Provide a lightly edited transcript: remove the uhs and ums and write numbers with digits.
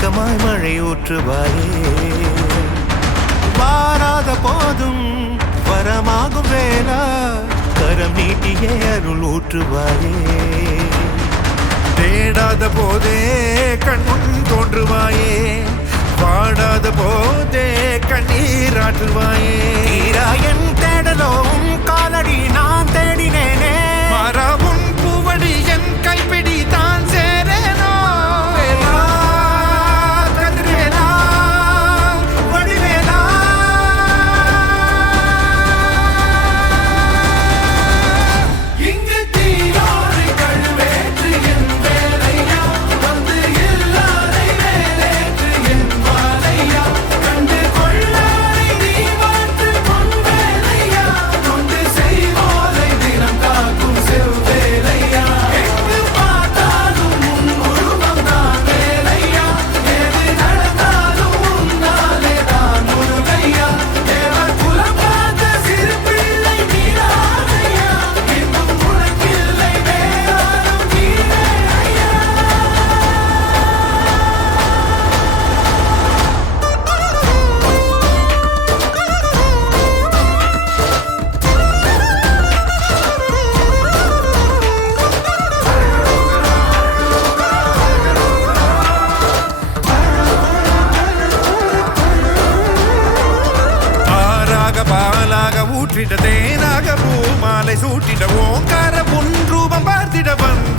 மேகமாய் மழை ஊற்றுவாயே வாராத போதும் வரமாகும் வேளா கரம் நீட்டியே அருள் ஊற்றுவாயே தேடாத போதே கண்முன் தோன்றுவாயே பாடாத போதே கண்ணீராற்றுவாயே என் தேடலும் காலடி நான் தேடினேனே மரபும் பூவடி என் கைப்பிடி தான் சேரேனோ கதிர்வேலா வடிவேலா இங்கு தீயோடு கழுவேற்று என் வேலையா வந்து இல்லாதை வேலேற்று என் வாழையா கண்டு கொள்ளாரை நீ மாற்று பொன் வேலையா கொண்டு செய்வோரை தினம் காக்கும் செவ்வேலையா எங்கு பார்த்தாலும் உன் உருவம் தான் வேலையா எது நடந்தாலும் உன்னாலே தான் முருகையா தேவர் குலம் பார்த்த சிறு பிள்ளை நீராதையா இன்னும் உனக்கில்லை வேறாரும் நீரே ஐயா ஆறாக பாலாக ஊற்றிட தேனாக பூமாலை சூட்டிட ஓங்கார உன் ரூபம் பார்த்திட வந்த